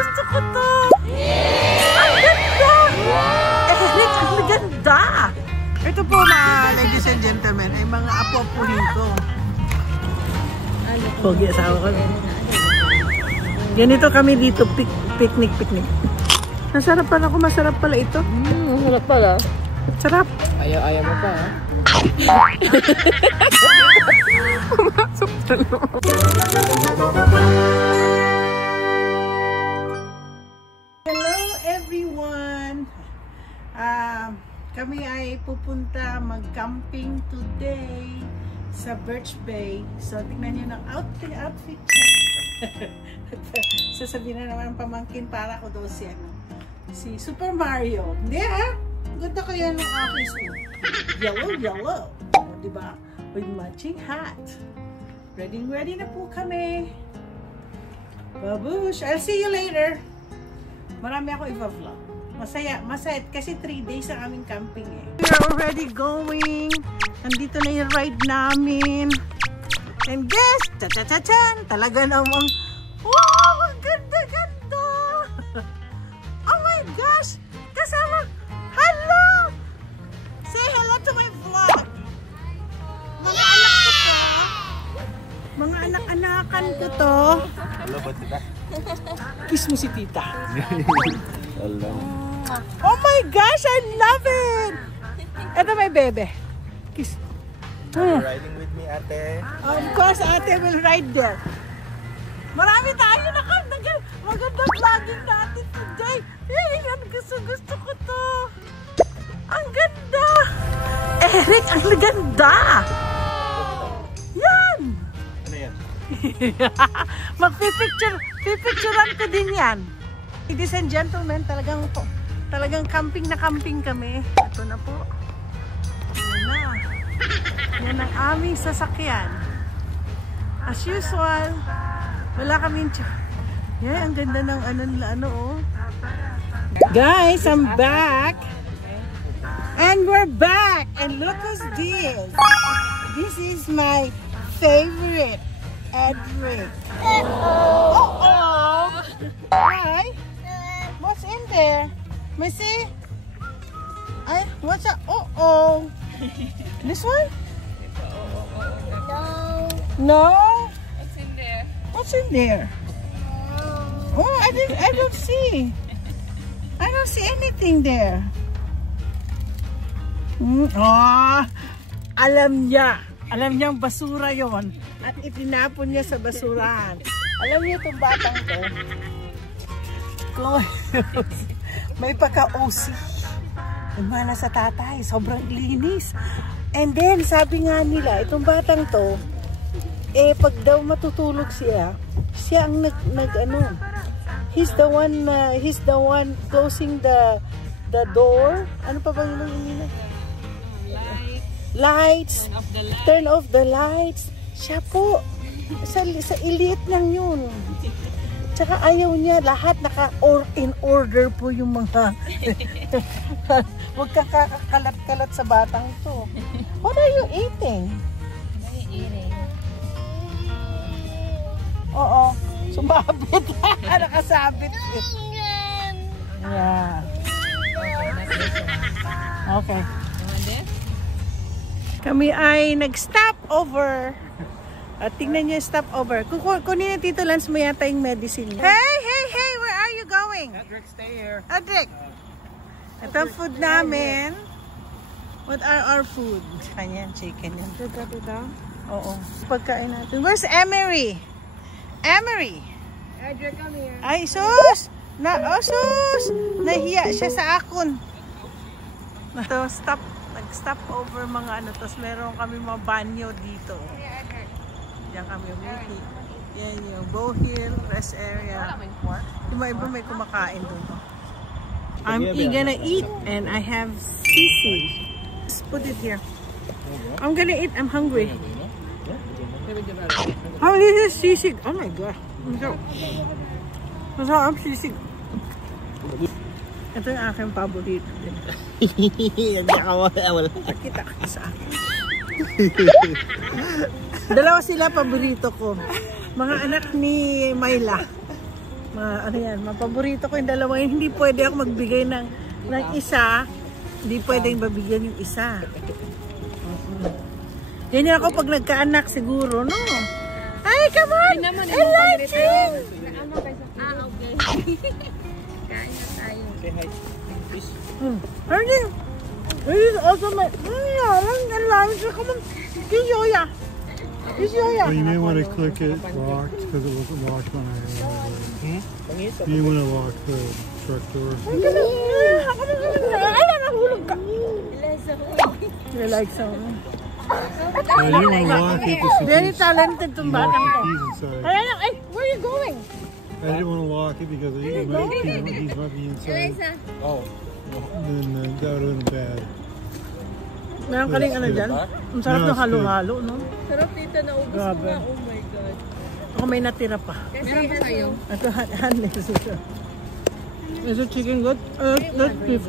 gusto ko to. Ang ganda! Eric, ang ganda! Ito po mga ladies and gentlemen, ay mga apo-apuhin ko. Pogi asawa ko. Ganito kami dito, picnic. Masarap pala ako, masarap pala ito. Masarap pala. Sarap. Ayaw mo pa, ha? Hello everyone! Kami ay pupunta mag-camping today sa Birch Bay. So, tingnan nyo ng outfit check. Sasabihin na naman ang pamangkin para ko daw si Super Mario. Hindi ha? Ganda kaya ng aking suit. Yellow. O, diba? With matching hat. Ready na po kami. Babush! I'll see you later. Marami ako i-vlog. Masaya kasi 3 days ang aming camping eh. We're already going. Nandito na yung ride namin. And guess, cha-cha-cha-chan, talaga namang, wow, ganda. Oh my gosh, kasama, hello! Say hello to my vlog. Mga anak ko to. Mga anak-anakan ko to. Hello ba tita? Kiss mo si tita. Hello. Oh my gosh, I love it! Ito may bebe. Kiss. Riding with me, ate. Of course, ate will ride there. Marami tayo maganda vlogging natin today. Gusto ko to. Ang ganda! Eric, ang ganda! Yan! Ano yan? Pipicturean ko din yan. Ladies and gentlemen, talagang camping na camping kami. Ito na po. Yan ang aming sasakyan. As usual, wala kaming yan, ang ganda ng ano oh. Guys, I'm back. And we're back. And look who's this. This is my favorite, Edric. Uh-oh. Hi. What's in there? Missy? What's that? Uh-oh. This one? No. What's in there? What's in there? Oh, I don't see. I don't see anything there. Oh, alam niyang basura yon at itinapon niya sa basurahan. Alam niyo itong batang to, may pagka-OC. Umana sa tatay, sobrang linis. And then, sabi nga nila, itong batang to, pag daw matutulog siya ang he's the one closing the door. Ano pa ba yung nila? Lights. Turn off the lights. Siya po. Sa iliit lang yun. Tsaka ayaw niya. Lahat in order po yung mga huwag kang kakalat-kalat sa batang to. What are you eating? Oo. Sumabit. Nakasabit. Yeah. Okay. Kami ay nag-stop over. At tingnan niyo yung stop over. Kunin yung Tito Lance mo yata yung medicine niya. Hey! Where are you going? Edric, stay here. Edric! Ito ang food namin. What are our food? Kanyan, chicken yan. Ito. Oo. Pagkain natin. Where's Emery? Edric, come here. Ay, sus! Sus! Nahiya siya sa akon. Ito, nag-stop over mga tapos meron kami mga banyo dito. Diyan kami umihi. Yan yung Bow Hill rest area. Yung iba may kumakain doon. I'm gonna eat and I have sisig. Just put it here. I'm gonna eat. I'm hungry. How is this sisig? Oh my god. Masarap sisig. Ito yung aking paborito. Kita ka sa akin. Dalawa sila paborito ko. Mga anak ni Myla. Ano yan, mapaborito ko yung dalawa. Hindi pwede ako magbigay ng isa. Hindi pwedeng babigyan yung isa. Ganyan ako pag nagkaanak siguro, no? Ay, come on! Enlarging! Okay. Kain na tayo. Say hi. Fish. Enlarging! This is also my... Enlarging! Come on! Kiss Yoya! Kiss Yoya! Well, you may want to click it locked because it wasn't locked when I You may want to lock the truck door. Ala, nahulog ka! You like so? You don't want to lock it just in Very case talented tong batang to. he's inside. Kaya lang, ay, where are you going? I didn't want to lock it because he might be inside. Eliza. Oh. And then that would have been bad. Meron ka rin ano dyan? Ang sarap ng halo-halo, no? Sarap dito, naubos ko nga. Oh my God. Ako may natira pa. Meron ba sa'yo? Ito, handless ito. Is it chicken good? Let's beef.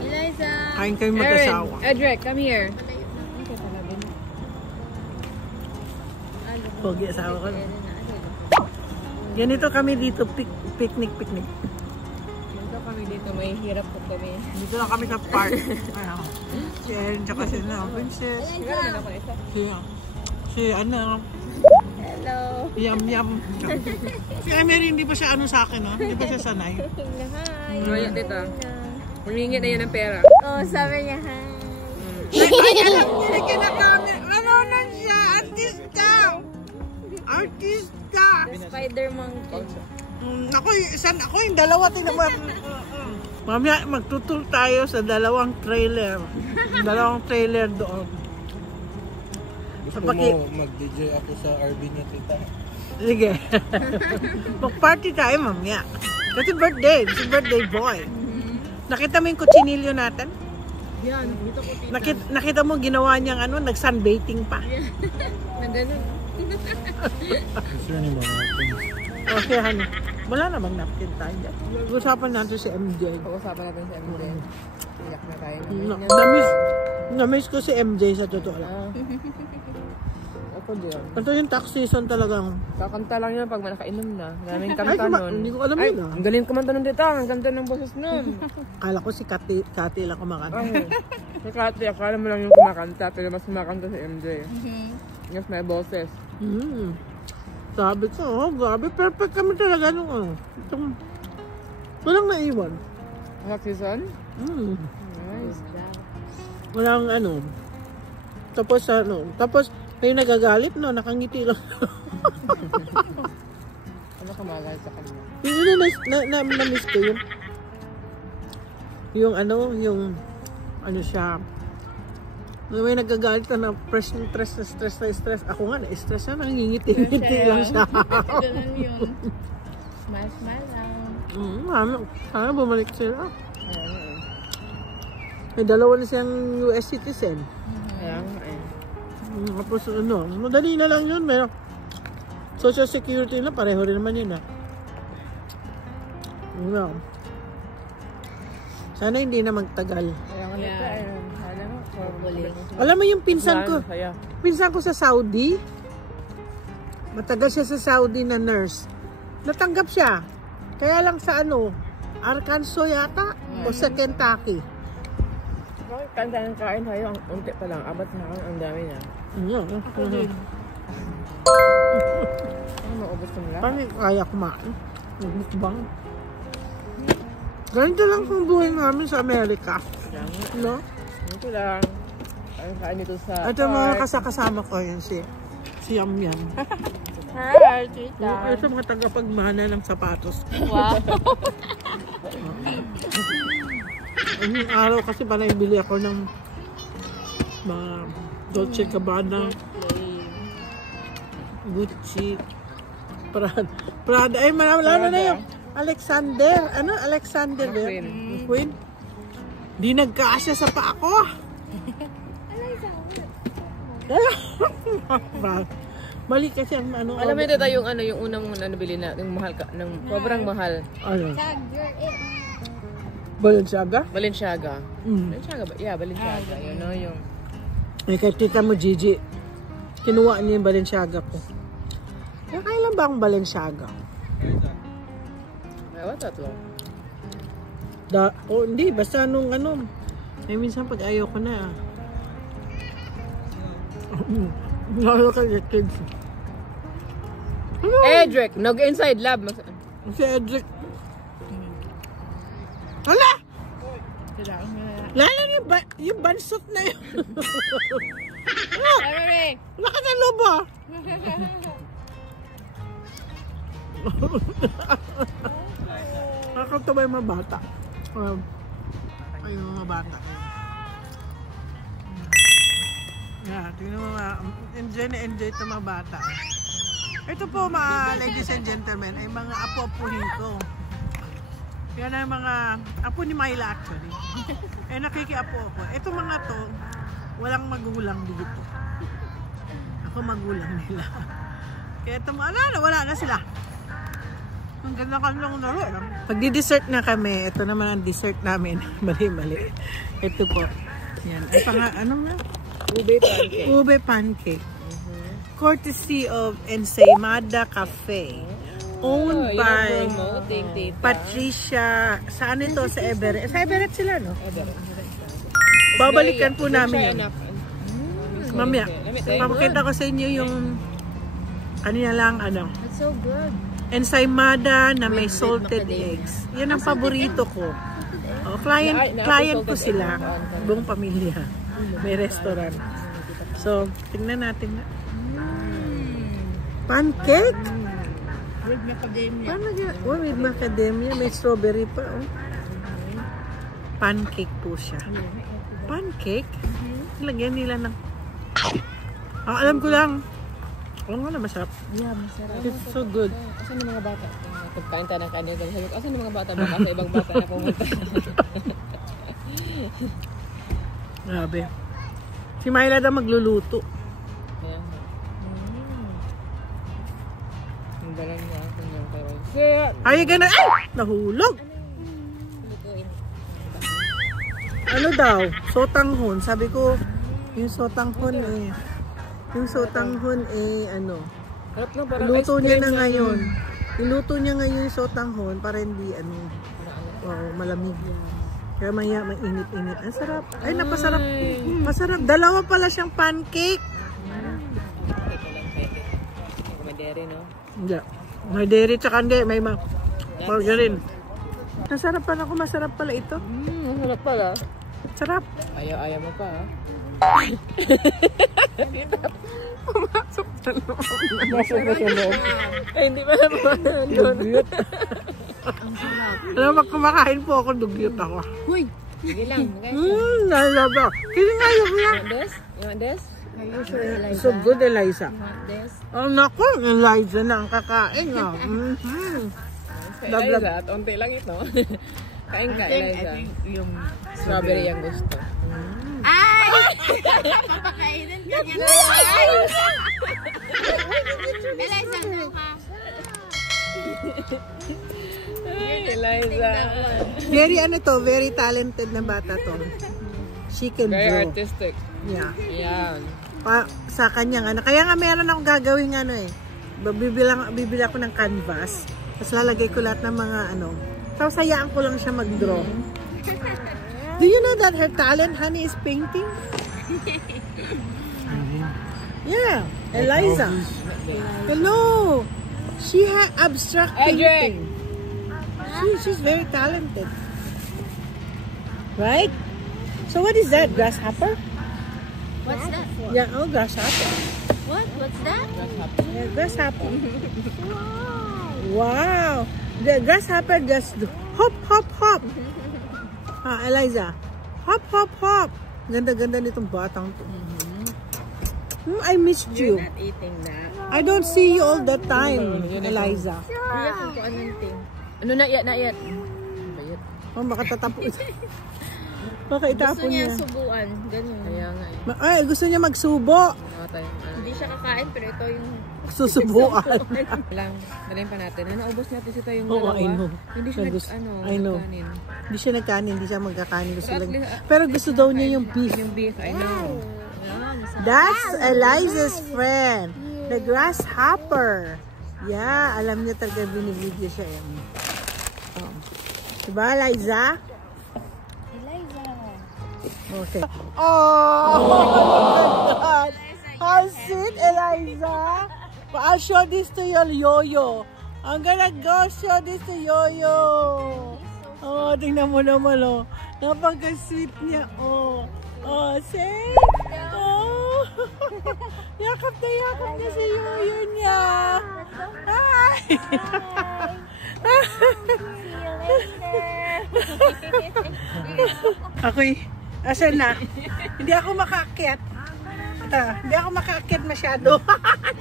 Eliza. Kain kayo mag-asawa. Edric, come here. Pogi asawa ko. Ganito kami dito, picnic. Dito kami dito, may hirap po kami. Dito lang kami sa park. Ano? Si Erin tsaka si Princess. Si ano, Hello. yum. Si Emery hindi pa siya ano sa akin, no? Hindi pa siya sanay. Hi. Maya, tita. Humingi na yan ng pera. Oh, sabi niya, hi. Ay, alam niya na kinakamit. Ano na siya? Artista! Spider monkey. Ako yung dalawa. Tingnan mo. Mamaya, magtutul tayo sa dalawang trailer. Dalawang trailer doon. Gusto mo mag-DJ ako sa RV niya, tita? Sige. Mag-party tayo mamaya. Kasi birthday. Kasi birthday boy. Nakita mo yung kutsinilyo natin? Yan, dito ko tita. Nakita mo ginawa niyang ano, nag-sunbathing pa. Na ganun. Is there any more napkins? Okay, honey. Wala namang napkin tayo dyan. Usapan natin si MJ. Pag-usapan natin sa MJ. Iyak na tayo. Namiss ko si MJ sa totoo lang. Ako din. Ito yung tax season talagang. Kakanta lang yun pag nakainom na. Daming kanta nun. Hindi ko alam Ay, yun. ang galing kumanta nun dito. Ang ganda ng boses nun. Kala ko si Kati lang kumakanta. Ay, si Kati, akala mo lang yung kumakanta. Pero mas kumakanta si MJ. Yes, may boses. Sabi ko, oh, grabe. Perfect kami talaga nung ano. Walang naiwan. Hot season? Nice. Walang ano. Tapos may nagagalit, no? Nakangiti lang. Ano ka mahal sa kanya? Yung na-miss ko yung ano siya. May nagagalit na stress. Ako nga, na-stress na, nangingiti-ngiti lang siya. Ganun yun. Smile lang. Sana bumalik sila. May dalawa na siyang US citizen. Kaya nga eh. Tapos ano, madali na lang yun. May social security na, pareho rin naman yun. Sana hindi na magtagal. Kaya nga nito eh. Alam mo yung pinsan ko sa Saudi, matagal siya sa Saudi na nurse. Natanggap siya. Kaya lang sa ano, Arkansas yata o sa Kentucky. Kanta ng kain tayo, ang unti pa lang. Abat na ang dami niya. Ano maubos ng lahat? Paano kaya kumain? Bang? Ganito lang kung buhay namin sa Amerika. No? Ito lang. Kain nito sa Ito mga kasama ko yun si Yam Yam. Hi, tita. Ito mga tagapagmana ng sapatos. Wow. Yung araw kasi pala bili ako ng mga Dolce Gabbana, Gucci, Prada. Ay, malala na yung Alexander. Ano? Alexander ba? Queen. Di nagkaasya sa pa ako. Mali kasi ang ano. Alam mo ito yung ano, yung unang nabili na, yung mahal ka, ng sobrang mahal. Ano? Tag, you're it. Balenciaga? Balenciaga. Balenciaga ba? Yeah, Balenciaga. You know, yung... Ay, kay tita mo, Gigi. Kinuha niya yung Balenciaga ko. Meron ba akong Balenciaga? Ewan, tatlo. Hindi. Basta nung ano. May minsan pag ayaw ko na. Lalo ka kids. Edric, nag-inside lab. Si Edric. Hala! Lalo yung bansot na yun. Wala ka na lobo. Nakakatawa yung mga bata. Ay, yung mga bata. Tingnan mo mga, enjoy na enjoy ito mga bata. Ito po mga ladies and gentlemen, ay mga apo-apuhin ko. Yan ang mga apo ni Myla actually. Nakikiapo ako. Ito mga to, walang magulang dito. Ako magulang nila. Kaya ito mga, wala na sila. Ang ganda kanilang laro. Pag-dessert na kami, ito naman ang dessert namin. Mali. Ito po. Yan. Ay, ano na? Ube pancake. Ube pancake. Courtesy of Ensaymada Cafe. Owned by Patricia. Saan ito? Sa Everett. Sa Everett sila, no? Everett. Babalikan po namin yun. Mamaya. Papakita ko sa inyo yung kanina lang, ano. It's so good. Ensaymada na may salted eggs. Yan ang paborito ko. Client ko sila. Buong pamilya. May restaurant. So, tingnan natin na. Pancake? With macadamia. With macadamia. May strawberry pa. Oh. Pancake po siya. Pancake? Lagyan nila ng... alam ko lang. Alam ko na masarap. Yeah, masarap. It's so good. Asan yung mga bata? Pagkain tayo ng kanina. Sabi ko, asan yung mga bata? Baka sa ibang bata na pumunta. Grabe. Si Myla daw magluluto. Ang dalang niya. Ay, ganun. Ay! Nahulog! Ano daw? Sotanghon. Sabi ko, yung sotanghon eh. Yung sotanghon eh, ano. Luto niya na ngayon. Iluto niya ngayon yung sotanghon para hindi, ano, malamig. Kaya maya, mainit-init. Ang sarap. Ay, napasarap. Masarap. Dalawa pala siyang pancake. May dairy, no? Hindi. May dairy tsaka hindi. May margarine. Nasarap pala ako. Masarap pala ito. Masarap pala. Sarap. Ayaw mo pa, ha? Pumasok sa loob. Masok pa sa loob. Ay, hindi pa naman doon. Alam mo, kumakain po ako, dugyot ako. Huy! Sige lang. Nalaba. Sige nga, yung yan. You want this? Are you sure, Eliza? So good, Eliza. You want this? Oh, naku, Eliza na ang kakain. Eliza, at unti lang ito. Kain ka, Eliza. Yung strawberry yung gusto. Ay! Papakainin ka niya. Eliza, no ka? Ay, Eliza. Very very talented na bata to. She can Very draw. artistic. Yeah. Yan. Sa kanyang ano. Kaya nga meron akong gagawing ano eh. Bibili ako ng canvas. Tapos lalagay ko lahat ng mga ano. Tapos hayaan ko lang siya mag-draw. Do you know that her talent, honey, is painting? Yeah. Eliza. Hello. She has abstract painting. She's very talented. Right? So what is that? Grasshopper? What's that for? Yeah, oh, grasshopper. What? What's that? Yeah, grasshopper. Wow. The grasshopper just hop, hop, hop. Eliza. Hop, hop, hop. Ganda-ganda nitong batang to. I missed you. You're not eating that. I don't see you all the time, Eliza. Iyak ko anong thing. Ano na yet? Oh, makatatapos. Baka itapon Gusto niya niya. subuan. Ganun. Kaya nga eh. Ay, gusto niya magsubo. Hindi siya kakain pero ito yung... Susubuan. Lang, dalhin pa natin. Naubos natin ito yung Oo, dalawa. I know. Hindi siya I know. nagkanin. Hindi siya nagkanin, hindi siya magkakanin. Gusto Pero at lang. least, Pero gusto daw niya yung beef. Yung beef, I know. That's Eliza's friend. The grasshopper. Yeah, alam niya talaga binibidyo siya yan. Oh. Diba, Liza? Eliza. Okay. Oh my God! How sweet, Eliza! I'll show this to your Yoyo. I'm gonna go show this to Yoyo. Oh, tingnan mo naman, oh. Napaka-sweet niya, oh. Oh, say! Oh! Yakap na yakap niya si Yoyo niya. Hi! Ako'y, asan na? Hindi ako makaakyat. Hindi ako makaakyat masyado.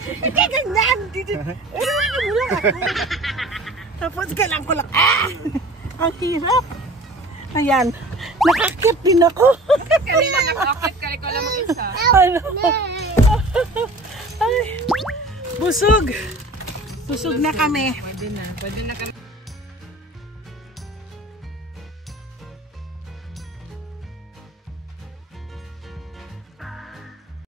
Hindi ganyan. Ano mo lang ako. Tapos kailangan ko lang. Ang hirap. Ayan. Nakaakyat din ako. Kanina nag-akit ka, ikaw lang mag-isa. Ano? Ay, busog. Busog na kami. Pwede na kami.